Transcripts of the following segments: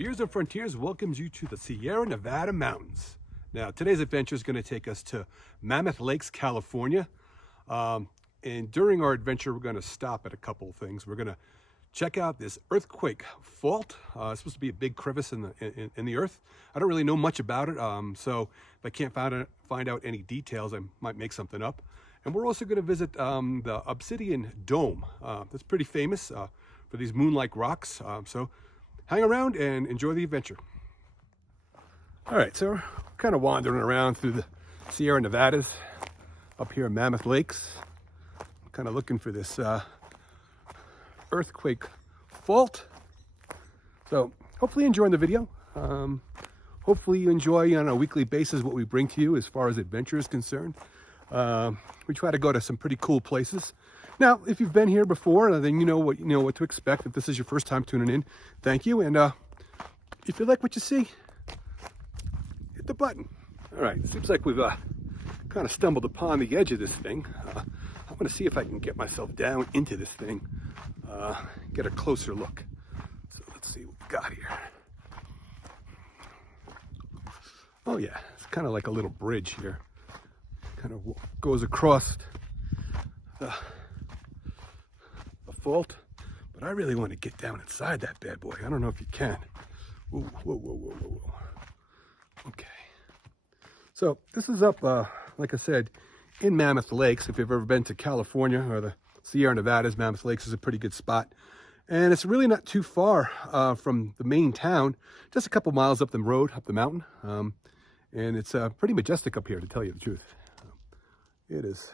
Beers and Frontiers welcomes you to the Sierra Nevada mountains. Now, today's adventure is going to take us to Mammoth Lakes, California. And during our adventure, we're going to stop at a couple of things. We're going to check out this earthquake fault. It's supposed to be a big crevice in the earth. I don't really know much about it, so if I can't find out any details, I might make something up. And we're also going to visit the Obsidian Dome. That's pretty famous for these moon-like rocks. So hang around and enjoy the adventure. All right, so we're kind of wandering around through the Sierra Nevadas up here in Mammoth Lakes. I'm kind of looking for this earthquake fault. So hopefully you're enjoying the video. Hopefully you enjoy on a weekly basis what we bring to you as far as adventure is concerned. We try to go to some pretty cool places. Now, if you've been here before, then you know what to expect. If this is your first time tuning in, thank you. And if you like what you see, hit the button. All right, it seems like we've kind of stumbled upon the edge of this thing. I'm going to see if I can get myself down into this thing, get a closer look. So let's see what we got here. Oh yeah, it's kind of like a little bridge here. Kind of goes across the fault, but I really want to get down inside that bad boy. I don't know if you can. Whoa, whoa, whoa, whoa, whoa, whoa. Okay. So this is up, like I said, in Mammoth Lakes. If you've ever been to California or the Sierra Nevadas, Mammoth Lakes is a pretty good spot. And it's really not too far from the main town, just a couple miles up the road, up the mountain. And it's pretty majestic up here, to tell you the truth. It is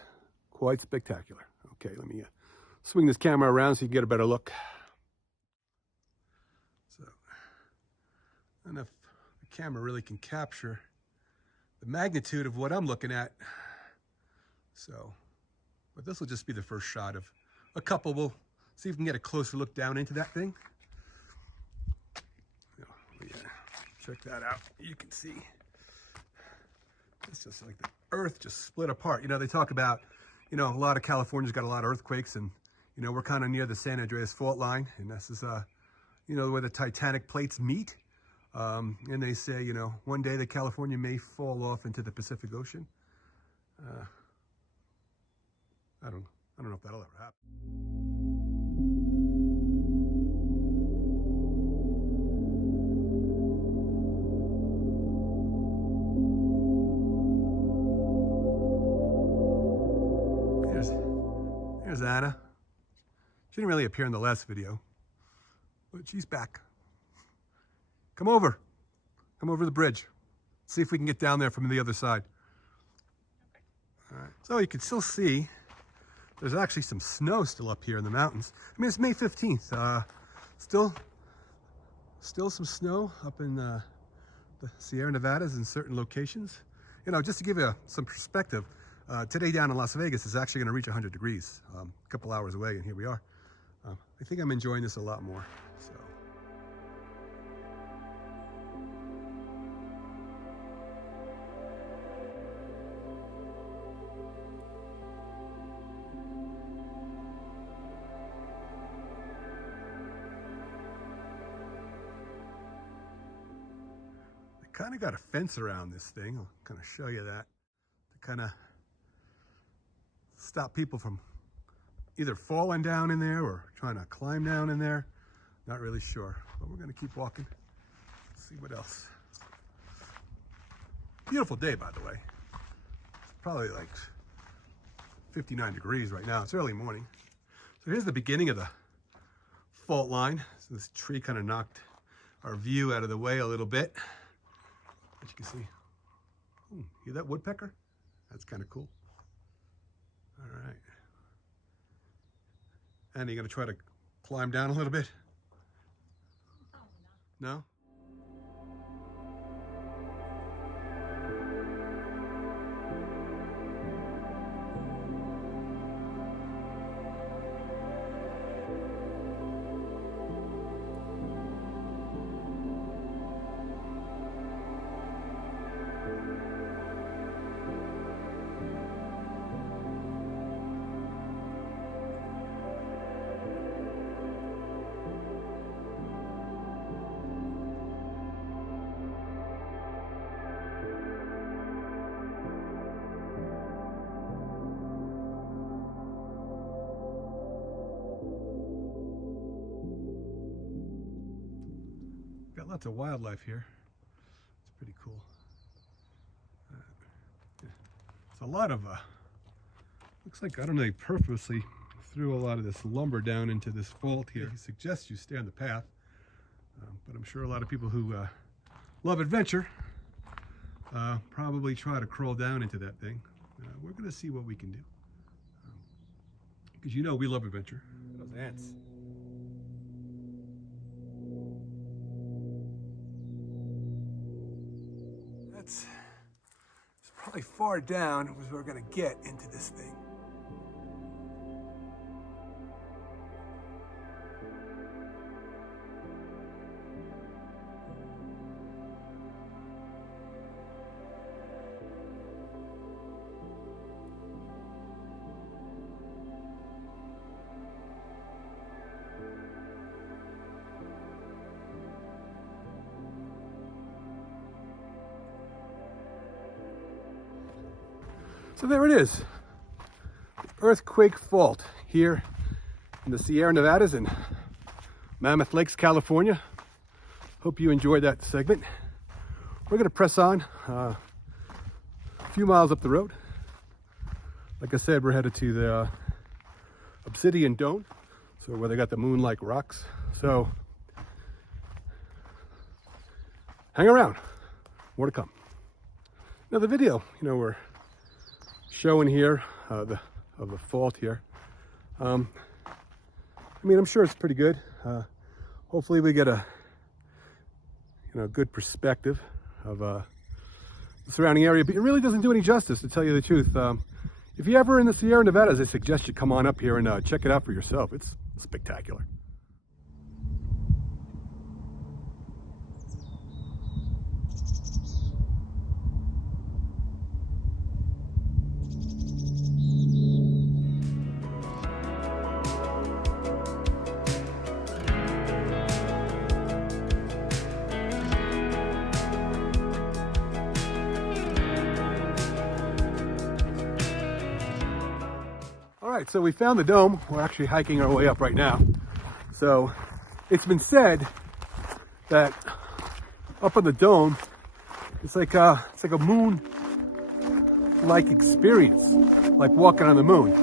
quite spectacular. Okay, let me swing this camera around so you can get a better look. So, I don't know if the camera really can capture the magnitude of what I'm looking at. So, but this will just be the first shot of a couple. We'll see if we can get a closer look down into that thing. Check that out. You can see it's just like the earth just split apart. You know, they talk about, a lot of California's got a lot of earthquakes, and we're kind of near the San Andreas fault line, and this is where the tectonic plates meet. And they say, one day the California may fall off into the Pacific Ocean. I don't know if that'll ever happen. Here's Anna. She didn't really appear in the last video, but she's back. Come over the bridge. See if we can get down there from the other side. All right. So you can still see there's actually some snow still up here in the mountains. I mean, it's May 15th. Still some snow up in the Sierra Nevadas in certain locations. Just to give you some perspective, today down in Las Vegas is actually going to reach 100 degrees, a couple hours away, and here we are. I think I'm enjoying this a lot more. So. Kind of got a fence around this thing. I'll kind of show you that to kind of stop people from either falling down in there or trying to climb down in there. Not really sure, but we're going to keep walking. See what else. Beautiful day, by the way. It's probably like 59 degrees right now. It's early morning. So here's the beginning of the fault line. So this tree kind of knocked our view out of the way a little bit. As you can see, hear that woodpecker? That's kind of cool. All right. And you're going to try to climb down a little bit? No? Lots of wildlife here. It's pretty cool. It's a lot of, looks like, I don't know, they purposely threw a lot of this lumber down into this fault here. He suggests you stay on the path, but I'm sure a lot of people who love adventure probably try to crawl down into that thing. We're going to see what we can do. Because you know we love adventure. Those ants. It's probably far down as we're going to get into this thing. So there it is, earthquake fault here in the Sierra Nevadas in Mammoth Lakes, California. Hope you enjoyed that segment. We're gonna press on a few miles up the road. Like I said, we're headed to the Obsidian Dome, so where they got the moon-like rocks. So hang around, more to come. Now the video, we're showing here of the fault here. I mean, I'm sure it's pretty good. Hopefully we get a good perspective of the surrounding area, but it really doesn't do any justice, to tell you the truth. If you're ever in the Sierra Nevadas, I suggest you come on up here and check it out for yourself. It's spectacular. All right, so we found the dome. We're actually hiking our way up right now. So it's been said that up on the dome, it's like a moon-like experience, like walking on the moon.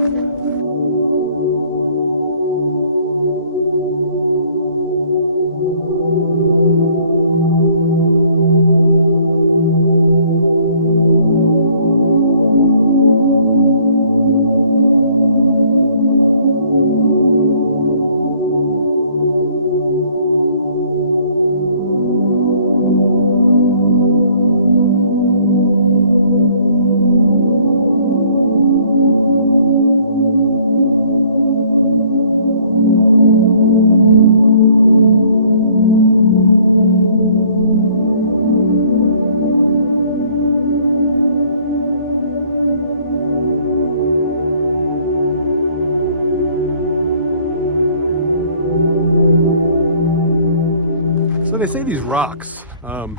So they say these rocks are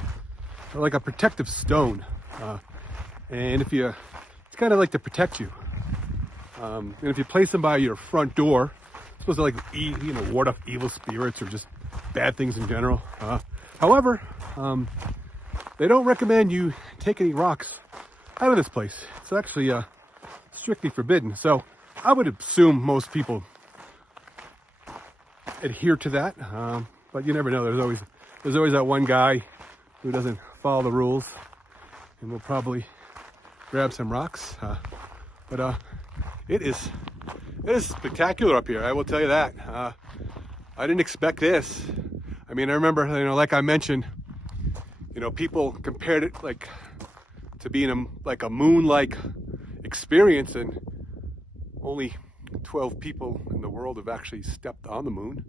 like a protective stone, and it's kind of like to protect you. And if you place them by your front door, it's supposed to like ward off evil spirits or just bad things in general. However, they don't recommend you take any rocks out of this place. It's actually strictly forbidden. So I would assume most people adhere to that, but you never know. There's always that one guy who doesn't follow the rules, and we'll probably grab some rocks. But it is spectacular up here, I will tell you that. I didn't expect this. I mean, I remember, like I mentioned, people compared it to being like a moon-like experience, and only 12 people in the world have actually stepped on the moon.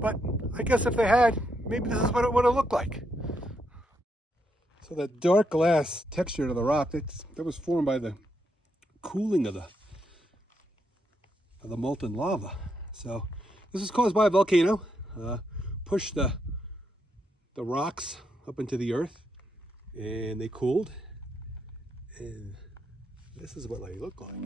But I guess if they had, maybe this is what it would have looked like. So that dark glass texture to the rock, that was formed by the cooling of the molten lava. So this is caused by a volcano. Pushed the rocks up into the earth, and they cooled. And this is what they look like.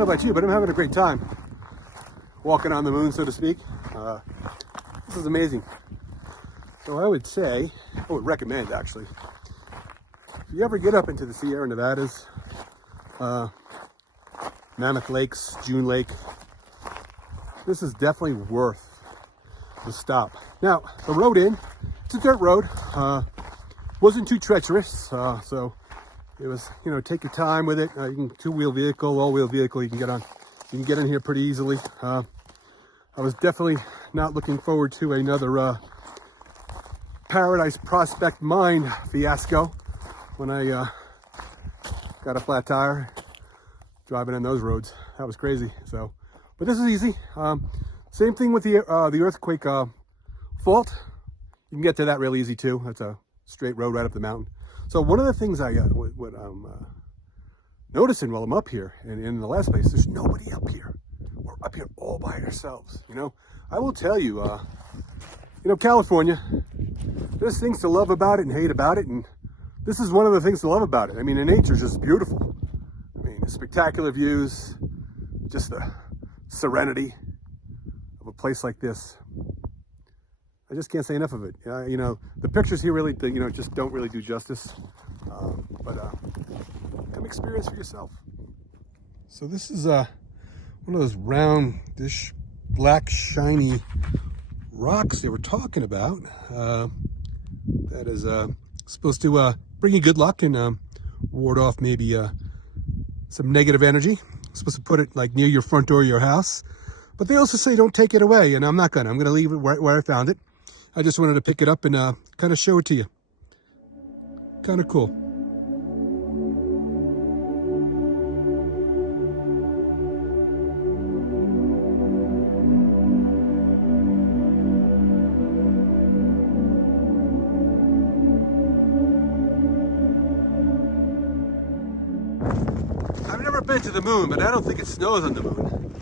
know about you, but I'm having a great time walking on the moon, so to speak. This is amazing. So I would say, I would recommend actually, if you ever get up into the Sierra Nevadas, Mammoth Lakes, June Lake, this is definitely worth the stop. Now, the road in, it's a dirt road, wasn't too treacherous, so it was, you know, take your time with it. You can two-wheel vehicle, all-wheel vehicle, you can get in here pretty easily. I was definitely not looking forward to another Paradise Prospect Mine fiasco when I got a flat tire driving on those roads. That was crazy. So, but this is easy. Same thing with the earthquake fault. You can get to that real easy too. That's a straight road right up the mountain. So one of the things what I'm noticing while I'm up here, and in the last place, there's nobody up here. We're up here all by ourselves. You know, I will tell you, you know, California, there's things to love about it and hate about it, and this is one of the things to love about it. I mean, the nature's just beautiful. I mean, the spectacular views, just the serenity of a place like this. I just can't say enough of it. You know, the pictures here really, you know, just don't really do justice. But come experience for yourself. So this is one of those roundish, black, shiny rocks they were talking about. That is supposed to bring you good luck and ward off maybe some negative energy. Supposed to put it like near your front door of your house. But they also say don't take it away, and I'm not gonna. I'm gonna leave it where I found it. I just wanted to pick it up and kind of show it to you. Kind of cool. I've never been to the moon, but I don't think it snows on the moon.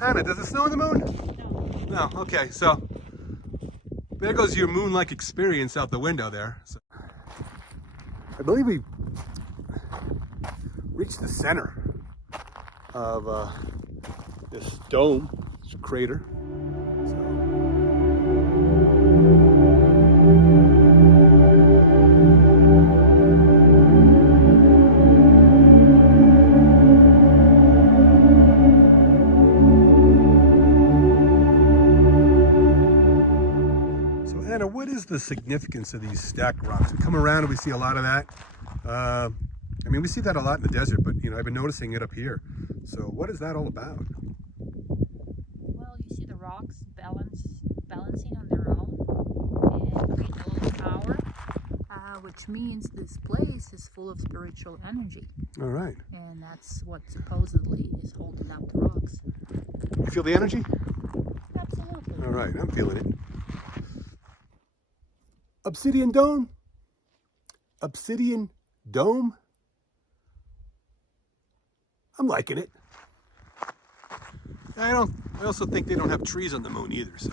Hannah, does it snow on the moon? No. No, okay, so there goes your moon-like experience out the window there. So, I believe we reached the center of this dome, this crater. What is the significance of these stacked rocks? We come around and we see a lot of that. I mean, we see that a lot in the desert, but you know, I've been noticing it up here. So what is that all about? Well, you see the rocks balancing on their own and create a little tower, which means this place is full of spiritual energy. All right. And that's what supposedly is holding up the rocks. You feel the energy? Absolutely. All right, I'm feeling it. Obsidian Dome? Obsidian Dome? I'm liking it. I also think they don't have trees on the moon either, so.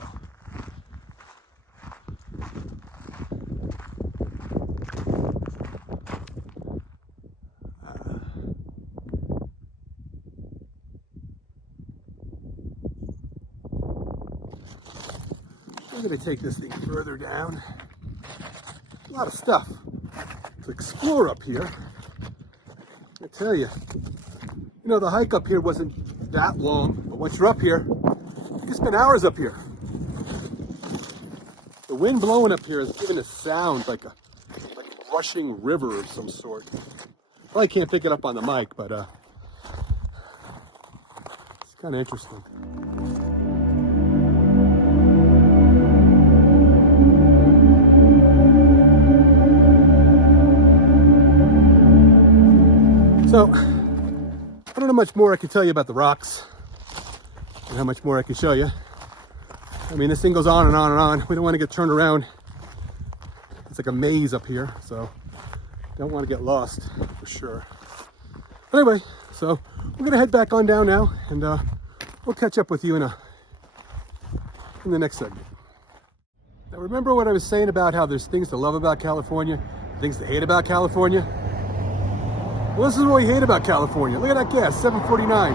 I'm gonna take this thing further down. A lot of stuff to explore up here. I tell you, you know, the hike up here wasn't that long, but once you're up here, you spend hours up here. The wind blowing up here is giving a sound like a rushing river of some sort. Probably can't pick it up on the mic, but it's kind of interesting. So, I don't know much more I can tell you about the rocks and how much more I can show you. I mean, this thing goes on and on and on. We don't want to get turned around. It's like a maze up here, so don't want to get lost for sure. But anyway, so we're gonna head back on down now, and we'll catch up with you in the next segment. Now, remember what I was saying about how there's things to love about California, things to hate about California? Well, this is what we hate about California. Look at that gas, $7.49.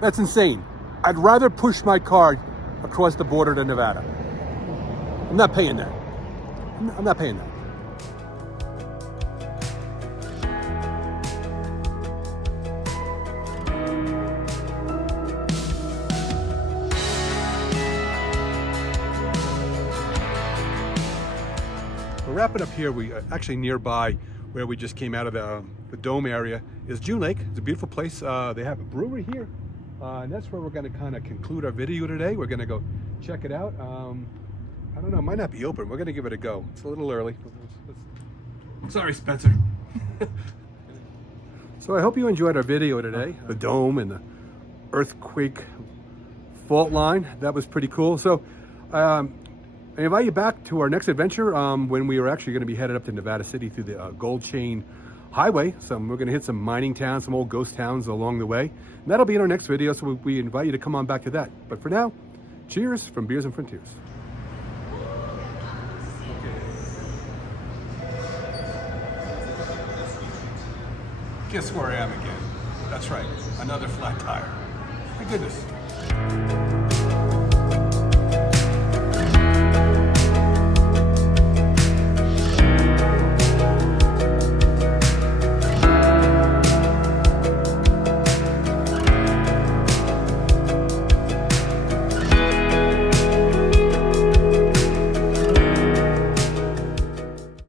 That's insane. I'd rather push my car across the border to Nevada. I'm not paying that. I'm not paying that. We're wrapping up here. We actually nearby where we just came out of the dome area is June Lake. It's a beautiful place. They have a brewery here, and that's where we're going to kind of conclude our video today. We're going to go check it out. I don't know, it might not be open. We're going to give it a go. It's a little early. Sorry, Spencer. So I hope you enjoyed our video today. The dome and the earthquake fault line. That was pretty cool. So I invite you back to our next adventure when we are actually going to be headed up to Nevada City through the Gold Chain Highway. So we're going to hit some mining towns, some old ghost towns along the way. And that'll be in our next video, so we invite you to come on back to that. But for now, cheers from Beers and Frontiers. Guess where I am again? That's right, another flat tire. My goodness.